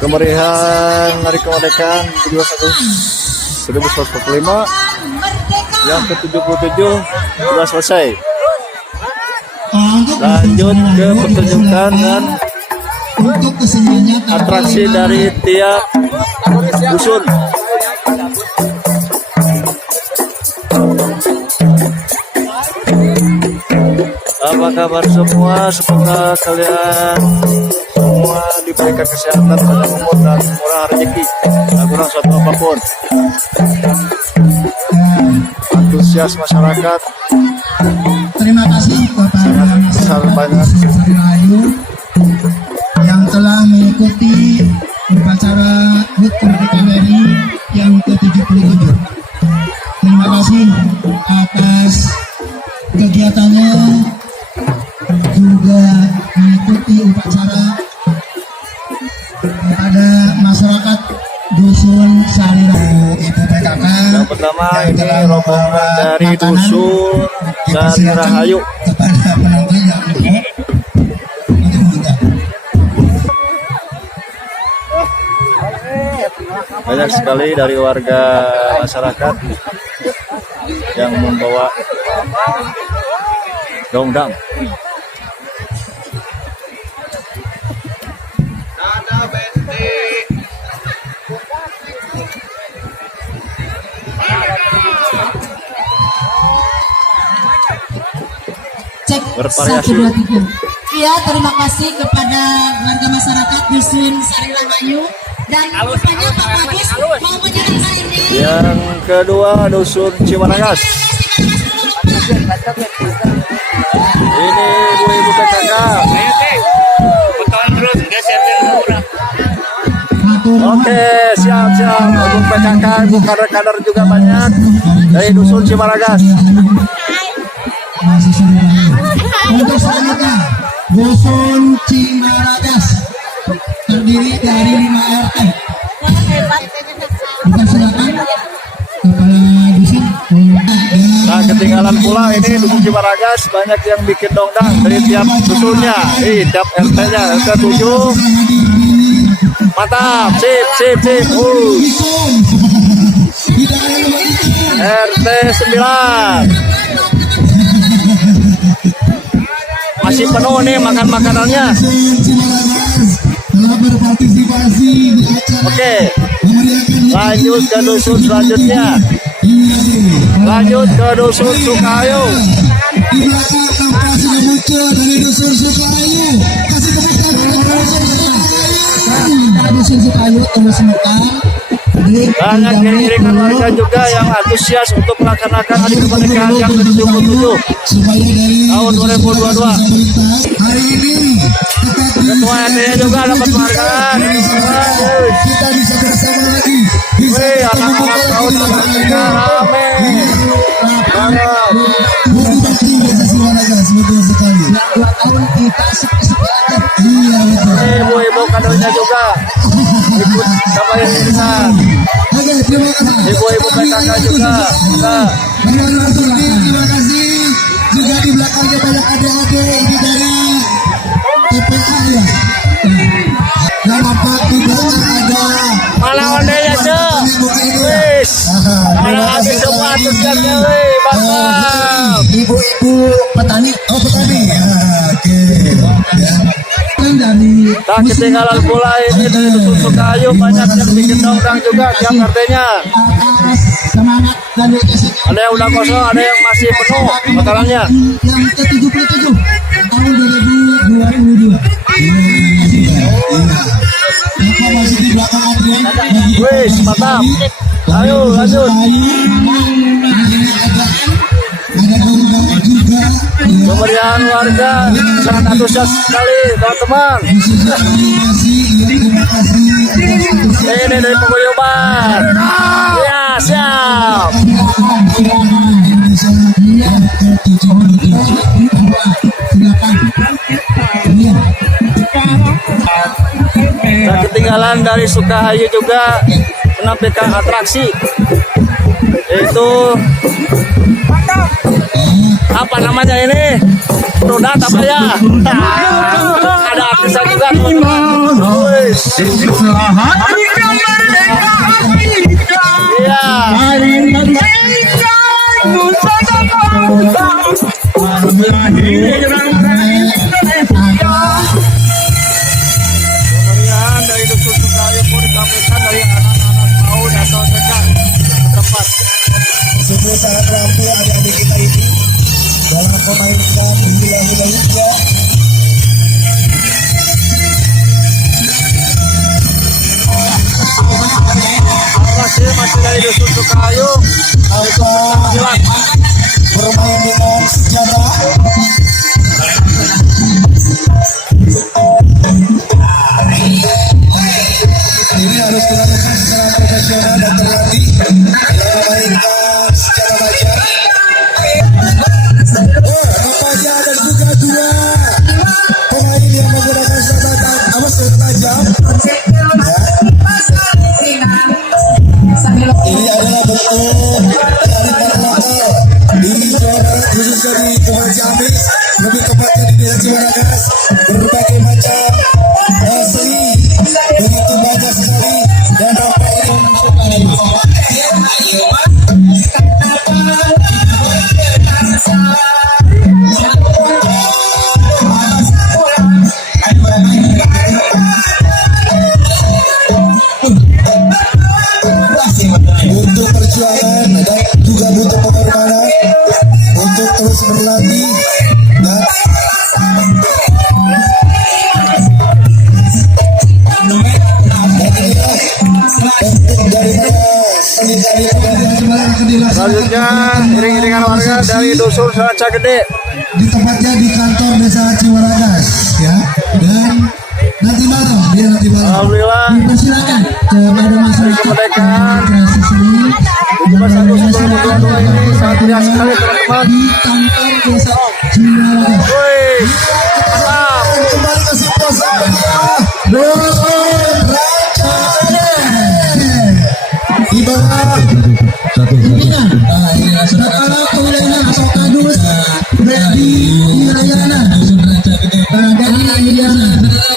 kemeriahan Hari Kemerdekaan 1945 yang ke-77 sudah selesai. Lanjut ke pertunjukan dan atraksi dari tiap dusun. Apa kabar semua? Semoga kalian semua diberikan kesehatan, panjang umur dan murah rezeki, tak kurang suatu apapun. Antusias masyarakat terima kasih kepada masyarakat Sari Rahayu yang telah mengikuti upacara HUT Kemerdekaan RI yang ke-77. Terima kasih atas kegiatannya, juga mengikuti upacara kepada masyarakat Dusun Sari Rahayu. Ibu PKK yang pertama ini rombongan dari Dusun Sari Rahayu. Kepada penonton yang Banyak sekali dari warga masyarakat yang membawa dongdang. Cek Bervariasi. 1, 2, 3. Iya, terima kasih kepada warga masyarakat Dusun Sari Rahayu dan rupanya Pak Bagus mau menyerahkan ini. Yang kedua Dusun Cimanagas. Ini ibu-ibu PKK. Oke, siap-siap. Ibu PKK, ibu kader-kader juga banyak dari Dusun Cimanagas. masih Sari Rahayu. Untuk selanjutnya Dusun Cimaragas terdiri dari 5 RT. Bukan silakan kepala dusun. Nah, ketinggalan pula ini Dusun Cimaragas banyak yang bikin dongdang dari tiap dusunnya. Tiap RT-nya, RT 7. Mantap, sip. RT 9. Masih penuh nih makan-makanannya. Telah berpartisipasi di acara Oke, lanjut ke dusun selanjutnya. Lanjut ke Dusun Sukahayu. di belakang nampak sudah muncul dari Dusun Sukahayu. Kasih tepuk tangan untuk Dusun Sukahayu terus menekan. Banyak iring-iringan warga juga yang antusias untuk melaksanakan Hari Kemerdekaan yang ke-77 supaya dari tahun 2022. hari ini Ketua RT-nya juga dapat penghargaan. kita bisa bersama lagi. Wih, anak-anak tahun 83 rame. Mantap. Betul sekali. 2 tahun kita sepi-sepi aja. Iya betul. Ibu-ibu kadernya juga ikut sama iringan. Oke, terima kasih. Ibu-ibu PKK juga. Nah, Terima kasih. Juga di belakangnya banyak adik-adik ini dari TPA ya. Dan apa di belakang ada mana ondenya cek? Wis, mana lagi semua antusiasnya, wih, mantap. ibu-ibu petani. Oh petani. Ya, oke. Ya. Yang dari Tak ketinggalan pula ini dari Dusun Sukahayu banyak yang bikin dongdang juga tiap RT-nya. atas semangat dan kesehatan. Ada yang udah kosong, ada yang masih penuh makanannya. Yang ke-77 tahun 2022. Kita masih di belakang Adrian. Wis, mantap. Ayo lanjut. Ada gonggongan juga. Kemeriahan warga sangat antusias sekali, teman-teman. Terima kasih. Ini dari paguyuban. Ya, siap. Tak ketinggalan dari Sukahayu juga menampilkan atraksi, yaitu apa namanya ini? Roda apa ya? Ada artisan juga teman-teman. Wih. Wis. Hari kemerdekaan kita. Iya. Hari merdeka Nusa Bangsa. Lahir bangsa Indonesia. Kemeriahan dari Dusun Sukayo pun ditampilkan dari anak-anak PAUD atau TK tempat. Sungguh sangat terampil adik-adik kita ini dalam memainkan hula-hula juga. Masih dari Dusun Sukayo. Apa bermain dengan senjata. Ini harus dilakukan secara profesional dan terlatih dalam memainkan senjata baja. Remaja dan juga dua pemain yang menggunakan senjata tajam. Ini adalah bentuk dari para lokal di Jawa Barat, khususnya di Kelurahan Ciamis, lebih tepatnya di Desa Ciwaragas. Berbagai macam seni begitu banyak sekali dan apa ini untuk perjuangan dan juga butuh pengorbanan untuk terus berlatih dan Selanjutnya iring-iringan warga dari Dusun Selanca Gede. di tempatnya di kantor Desa Ciwaragas ya, dan nanti malam Alhamdulillah dipersilakan kepada masyarakat kemerdekaan di sini 21 ini sangat meriah sekali teman-teman. di kantor Desa Ciwaragas. Wih, mantap. Kembali ke situasinya Dusun Rancane di bawah pimpinan Kepala Kewilayahan atau Kadus Freddy Wirayana dan Wirayana.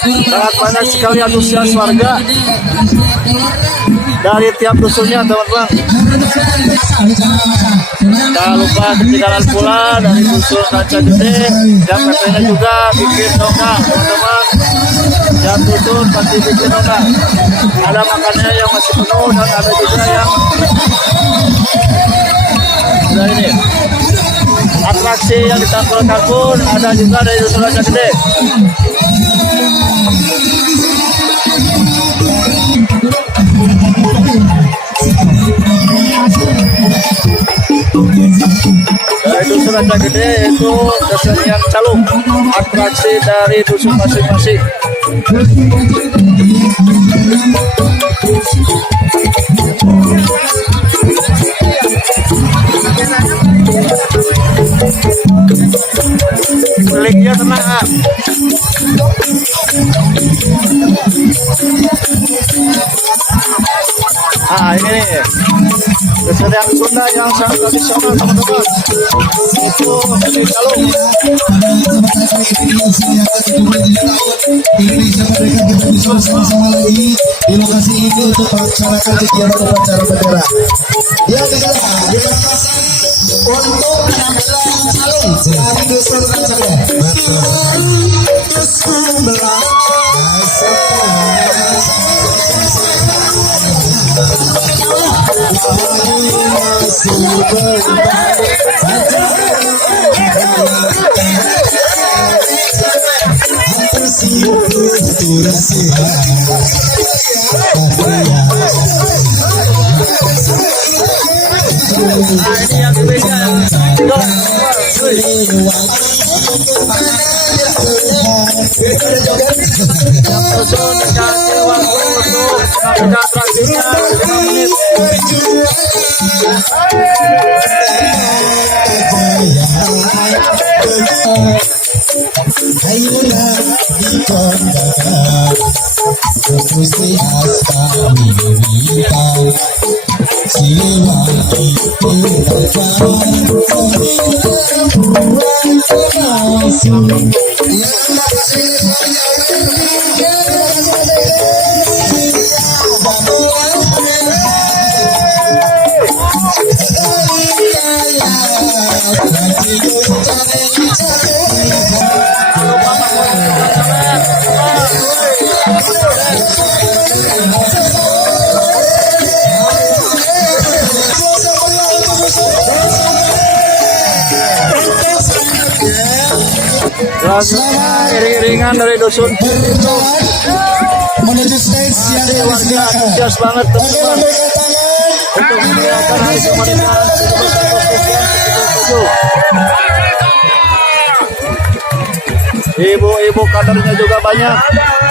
Sangat banyak sekali antusias warga dari tiap dusunnya teman-teman. Jangan lupa ketinggalan pula dari Dusun Selanca Gede yang katanya juga bikin dongeng teman-teman. Yang dusun pasti bikin dongeng. Ada makanannya yang masih penuh dan ada juga yang sudah ini. Atraksi yang ditampilkan pun ada juga dari Dusun Selanca Gede. Dari Dusun Selanca Gede itu kesenian calung, atraksi dari dusun masing-masing. Linknya tenang. Nah ini nih kesenian Sunda yang sangat tradisional teman-teman. Itu seni calung. Indonesia Merdeka kita bisa bersama-sama lagi di lokasi ini untuk melaksanakan kegiatan upacara bendera. Ya untuk penampilan calung dari Dusun Rancane. Ini yang spesial. Dusun dikasih waktu untuk mengambil atraksinya 5 menit. Ayolah ditonton Gusti Astami Wita Siliwangi Yang Iring-iringan dari dusun berjalan menuju stage yang warga disediakan. antusias banget Oke, teman-teman lambaikan tangan. untuk merayakan hari kemerdekaan 17 Agustus yang 77. Ibu-ibu kadernya juga banyak,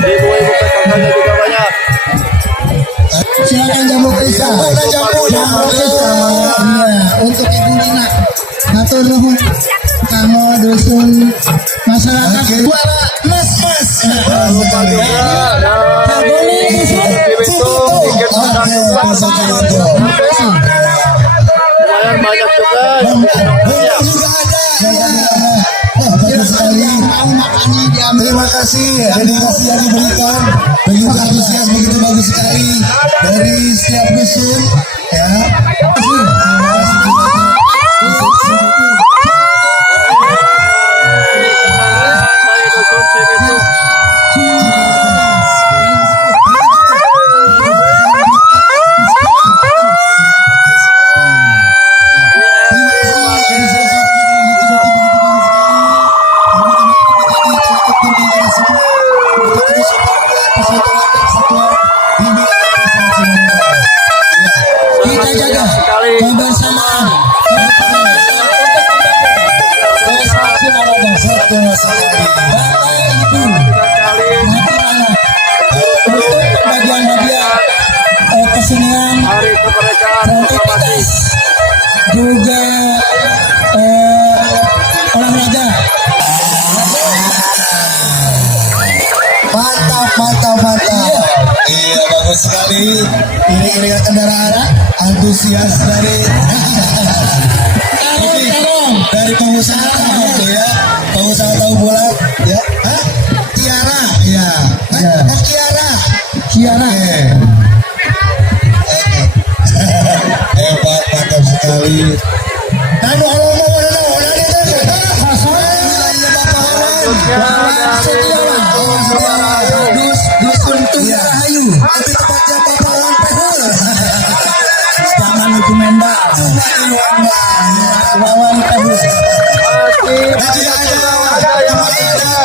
ibu-ibu PKK-nya juga banyak. Silakan jamu pisah. Jamu pisah. Untuk Ibu Nina. Matur nuwun. Kamu dusun masyarakat suara mas-mas. Lupa juga ada di Bitung, tiket undang juga. Lumayan banyak juga yang bisa Terima kasih dedikasi yang diberikan, begitu antusias, begitu bagus sekali dari setiap dusun ya. dari dusun Cibitung. Kita jaga Sekali kebersamaan. Satu sekali. Bapak Ibu, sekali untuk bagian hadiah kesenian hari kemerdekaan proklamasi. juga olahraga. Mantap, mantap, mantap. Iya, bagus sekali. Iring-iringan kendaraan, antusias dari dari pengusaha tuh ya, pengusaha tahu bola ya. Hah? Kiara, ya. Oh, Kiara. Kiara. Hebat, mantap sekali. Nanu halo dusun Tunggahayu, lebih tepatnya Bapak Wan Pehul. Jangan lupa Menda, Wawan Pehul. Dan juga ada yang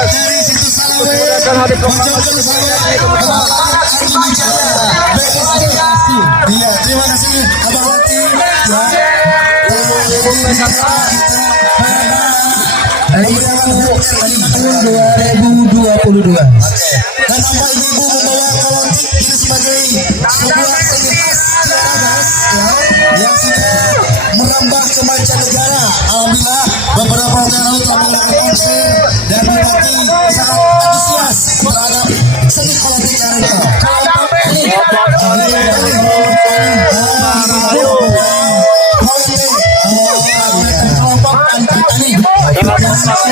dari situ Salawe, Bojong Salawe, Ardi Wijaya, iya, terima kasih Abang Wati, tahun 2022. Oke. Dan Bapak Ibu membawa kolontik ini sebagai sebuah seni khas Ciaragas ya, yang sudah merambah ke mancanegara. Alhamdulillah beberapa tahun lalu telah melakukan konser dan Bupati sangat antusias terhadap seni kolontik Ciaragas. Kelompok anti-tani produksi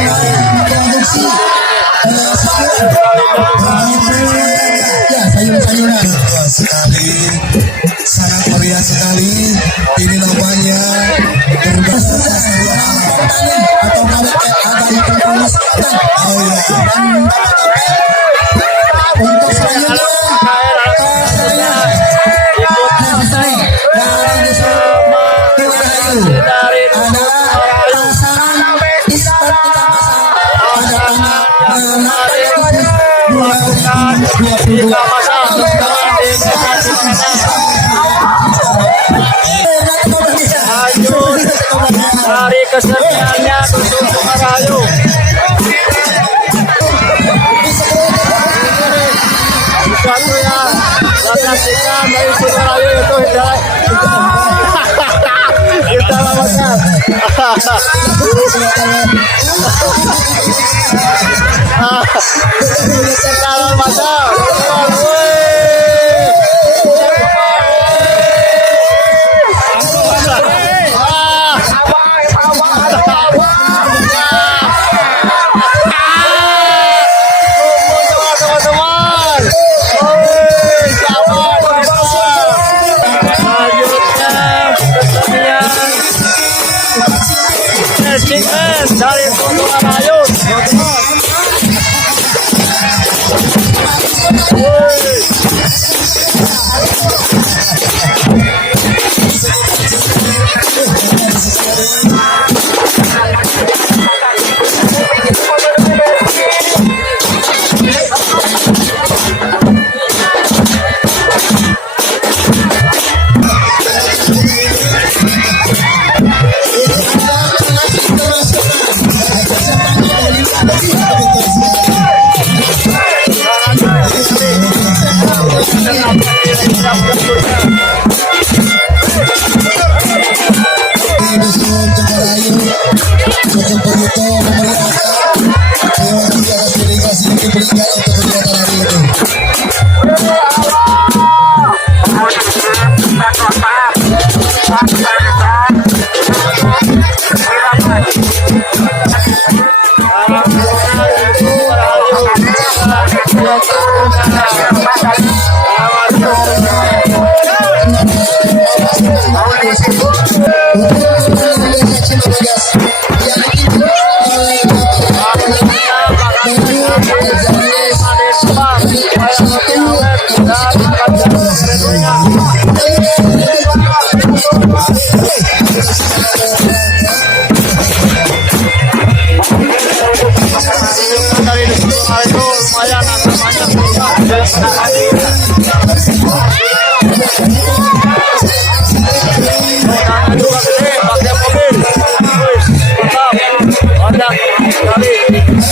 ya sayur-sayuran sekali, sangat meriah sekali. Ini namanya berbasis atau agak terus. Oh ya. Untuk selanjutnya Dari adalah pasaran ispat pada tanggal 2022. lanjut hari keseniannya dusun Sumarayu. Satu yang saksikan dari Sumarayu itu kita lakukan. Sekarang masa selanjutnya kesenian Chicken dari Gunung Arayun, teman-teman. Woi.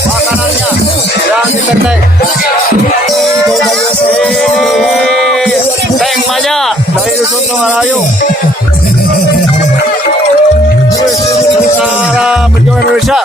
Makanannya yang dipetek. Tank Maya dari Dusun Tongarayu. Tentara Perjuangan Indonesia.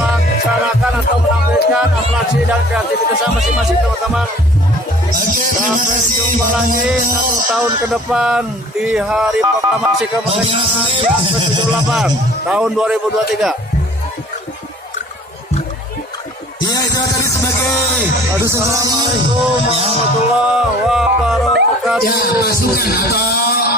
Melaksanakan atau menampilkan atraksi dan kreativitasnya masing-masing teman-teman. Sampai jumpa lagi 1 tahun ke depan di hari proklamasi kemerdekaan yang ke-78 tahun 2023. Iya, itu tadi sebagai Assalamualaikum warahmatullahi wabarakatuh. ya pasukan atau